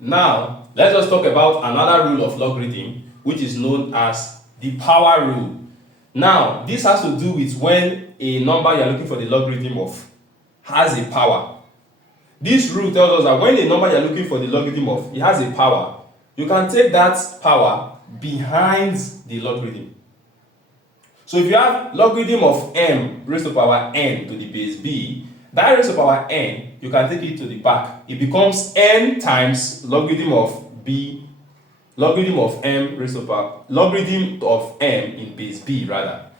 Now, let's just talk about another rule of logarithm, which is known as the power rule. Now, this has to do with when a number you are looking for the logarithm of has a power. This rule tells us that when a number you are looking for the logarithm of, it has a power, you can take that power behind the logarithm. So if you have logarithm of m raised to power n to the base b, that raised to power n, you can take it to the back. It becomes n times logarithm of b, logarithm of m raised to power, logarithm of m in base b rather.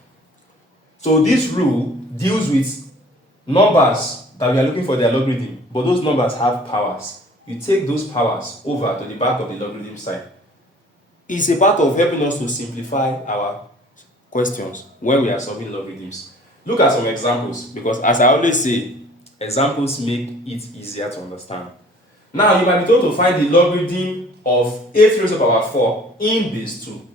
So this rule deals with numbers that we are looking for their logarithm, but those numbers have powers. You take those powers over to the back of the logarithm sign. It's a part of helping us to simplify our questions when we are solving logarithms. Look at some examples, because as I always say, examples make it easier to understand. Now you might be told to find the logarithm of 8 raised to the power 4 in base 2.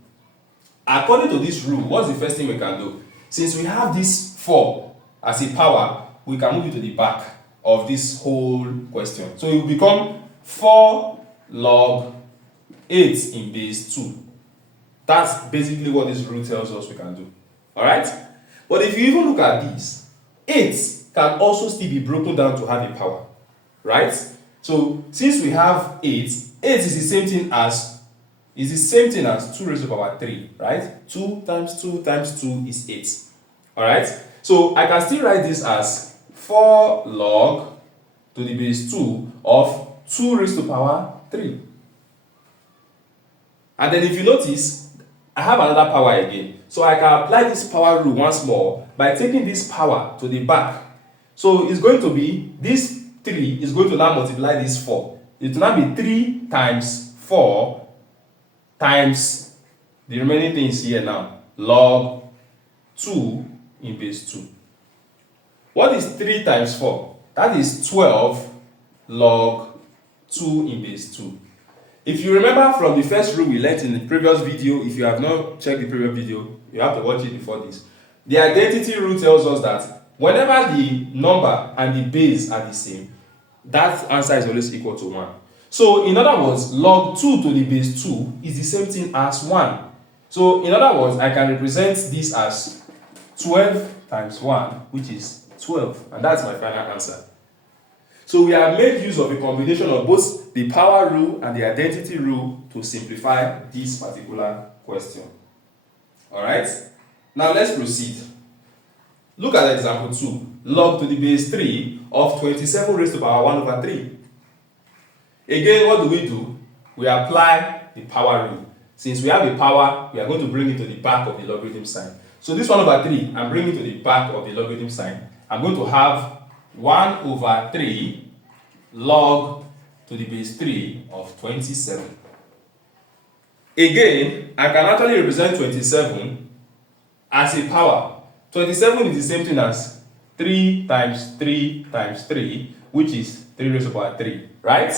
According to this rule, what's the first thing we can do? Since we have this 4 as a power, we can move it to the back of this whole question. So it will become 4 log 8 in base 2. That's basically what this rule tells us we can do. Alright? But if you even look at this, 8 can also still be broken down to have a power. Right? So since we have 8, 8 is the same thing as 2 raised to the power 3, right? 2 times 2 times 2 is 8. Alright? So I can still write this as 4 log to the base 2 of 2 raised to the power 3. And then if you notice, I have another power again. So I can apply this power rule once more by taking this power to the back. So it's going to be, this 3 is going to now multiply this 4. It will now be 3 times 4 times the remaining things here now, log 2 in base 2. What is 3 times 4? That is 12 log 2 in base 2. If you remember from the first rule we learned in the previous video, if you have not checked the previous video, you have to watch it before this. The identity rule tells us that whenever the number and the base are the same, that answer is always equal to 1. So in other words, log 2 to the base 2 is the same thing as 1. So in other words, I can represent this as 12 times 1, which is 12, and that's my final answer. So we have made use of a combination of both the power rule and the identity rule to simplify this particular question. Alright? Now let's proceed. Look at example 2. Log to the base 3 of 27 raised to the power 1 over 3. Again, what do? We apply the power rule. Since we have a power, we are going to bring it to the back of the logarithm sign. So this 1 over 3, I'm bringing it to the back of the logarithm sign. I'm going to have 1 over 3 log to the base 3 of 27. Again, I can actually represent 27 as a power. 27 is the same thing as 3 times 3 times 3, which is 3 raised to the power 3, right?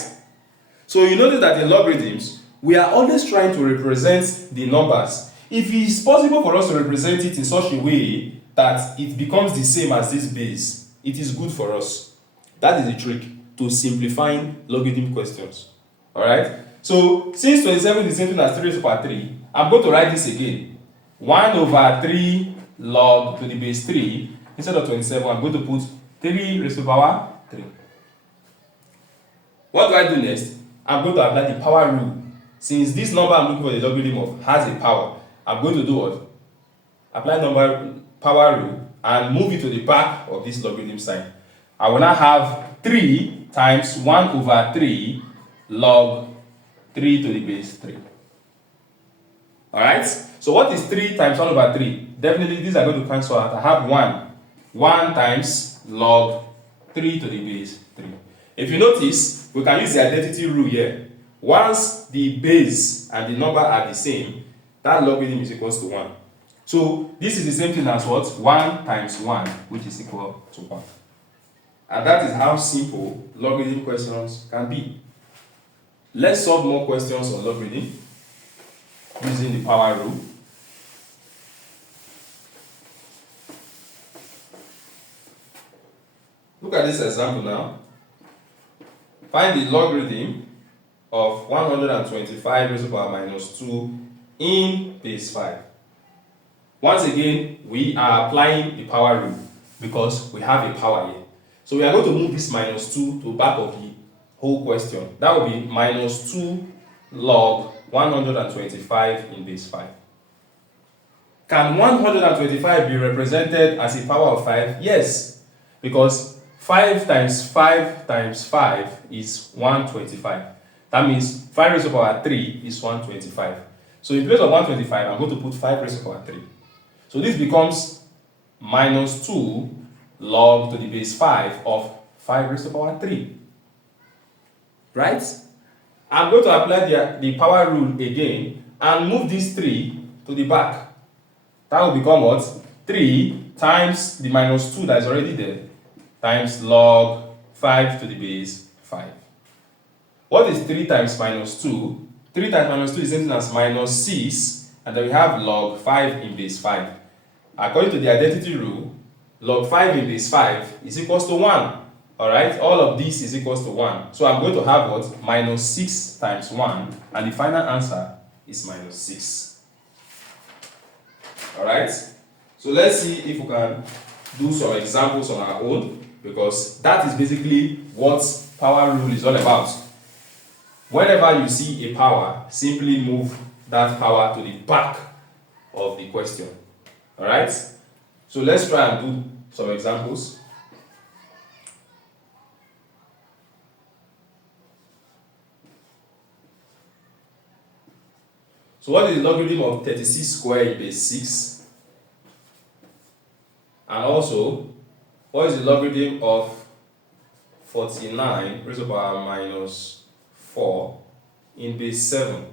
So you notice that in logarithms, we are always trying to represent the numbers. If it is possible for us to represent it in such a way that it becomes the same as this base, it is good for us. That is the trick to simplifying logarithm questions. Alright? So since 27 is the same thing as 3 raised to the power 3, I'm going to write this again. 1 over 3 log to the base 3. Instead of 27, I'm going to put 3 raised to the power 3. What do I do next? I'm going to apply the power rule. Since this number I'm looking for the logarithm of has a power, I'm going to do what? Apply power rule and move it to the back of this logarithm sign. I will now have 3 times 1 over 3 log 3 to the base 3. Alright? So what is 3 times 1 over 3? Definitely these are going to cancel out. I have 1. 1 times log 3 to the base 3. If you notice, we can use the identity rule here. Once the base and the number are the same, that logarithm is equal to 1. So this is the same thing as what? 1 times 1, which is equal to 1. And that is how simple logarithm questions can be. Let's solve more questions on logarithm using the power rule. Look at this example now. Find the logarithm of 125 raised to the power minus 2 in base 5. Once again, we are applying the power rule because we have a power here. So we are going to move this minus 2 to the back of the whole question. That will be minus 2 log 125 in base 5. Can 125 be represented as a power of 5? Yes, because 5 times 5 times 5 is 125. That means 5 raised to the power 3 is 125. So in place of 125, I'm going to put 5 raised to the power 3. So this becomes minus 2 log to the base 5 of 5 raised to the power 3. Right? I'm going to apply the power rule again and move this 3 to the back. That will become what? 3 times the minus 2 that is already there times log 5 to the base 5. What is 3 times minus 2? 3 times minus 2 is something as minus 6, and then we have log 5 in base 5. According to the identity rule, log 5 in base 5 is equals to 1. Alright, all of this is equals to 1. So I'm going to have what? Minus 6 times 1, and the final answer is minus 6. Alright, so let's see if we can do some examples on our own, because that is basically what power rule is all about. Whenever you see a power, simply move that power to the back of the question. Alright, so let's try and do some examples. So what is the logarithm of 36 squared in base 6? And also, what is the logarithm of 49 raised to the power minus 4 in base 7?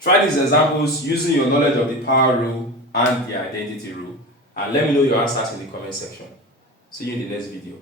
Try these examples using your knowledge of the power rule and the identity rule, and let me know your answers in the comment section. See you in the next video.